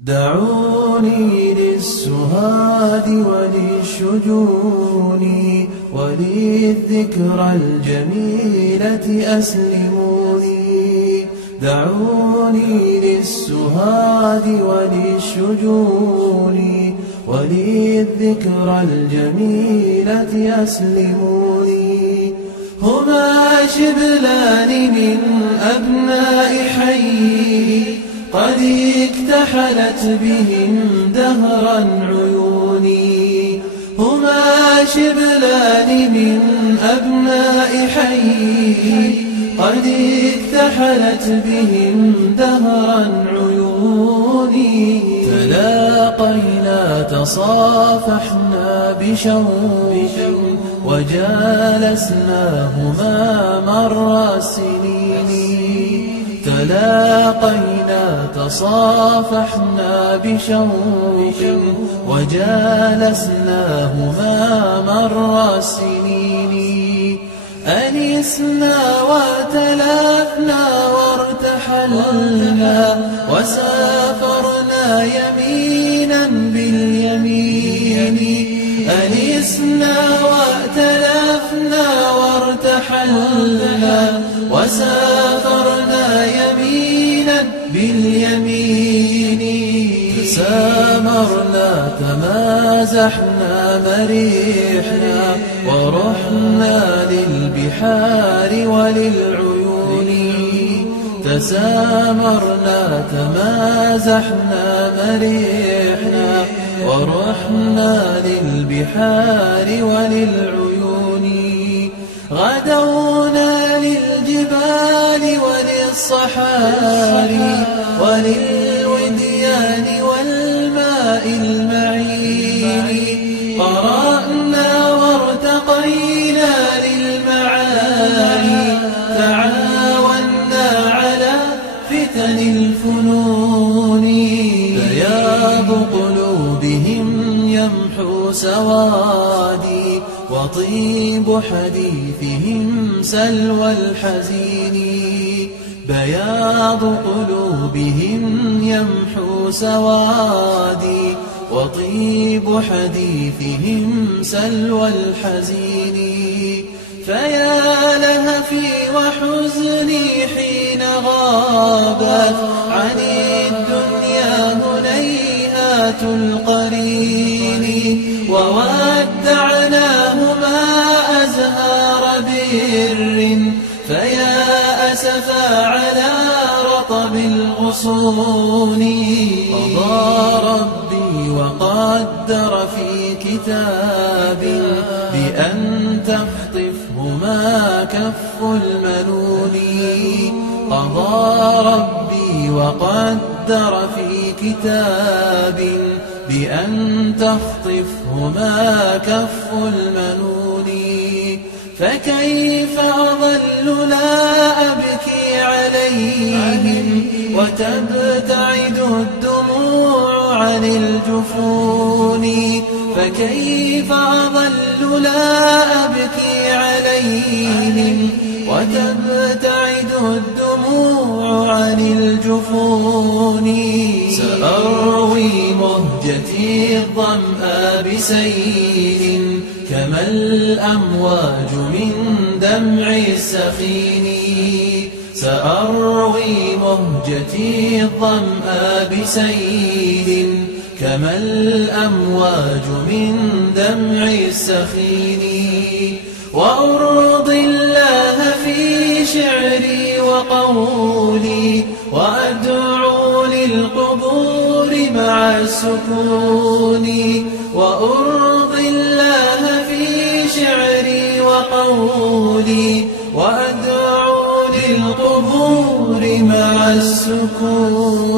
دعوني للسهاد وللشجون وللذكرى الجميلة أسلموني. دعوني للسهاد وللشجون وللذكرى الجميلة أسلموني. هما شبلان من أبناء حي قد اكتحلت بهم دهرا عيوني. هما شبلان من أبناء حي قد اكتحلت بهم دهرا عيوني. تلاقينا تصافحنا بشوق وجالسناهما مر السنين. تلاقينا تصافحنا بشوق وجالسناهما مر السنين. أنسنا وتلافنا وارتحلنا وسافرنا يمينا باليمين. أنسنا وتلافنا وارتحلنا وسافرنا يمينا باليمين. تسامرنا تمازحنا مرحنا ورحنا للبحار وللعيون. تسامرنا تمازحنا مرحنا ورحنا للبحار وللعيون. غدونا للجبال وللصحاري وللوديان والماء المعين. قرأنا وارتقينا للمعالي. تعاوننا على فتن الفنون. بياض قلوبهم يمحو سوادي وطيب حديثهم سلوى الحزين. بياض قلوبهم يمحو سوادي وطيب حديثهم سلوى الحزين. فيا لهفي وحزني حين غابت عن الدنيا هنيهات القرين. وودعناهما أزهار بر فيا أسفا على رطب الغصون. قضى ربي وقدر في كتاب بأن تخطفهما كف المنون. قضى ربي وقدر في كتاب بأن تخطفهما كف المنون. فكيف أظل لا أبكي عليهم وتبتعد الدموع عن الجفون. فكيف أظل لا أبكي عليهم وتبتعد الدموع عن الجفون. سأروي مهجتي الظمأ بسيل كما الأمواج من دمع السخين. سأروي مهجتي الظمأ بسيل كما الأمواج من دمع السخين. وأرضي الله في شعري وقولي وأدعو للقبور مع السكون. وأرضي الله في شعري وقولي وأدعو للقبور مع السكون.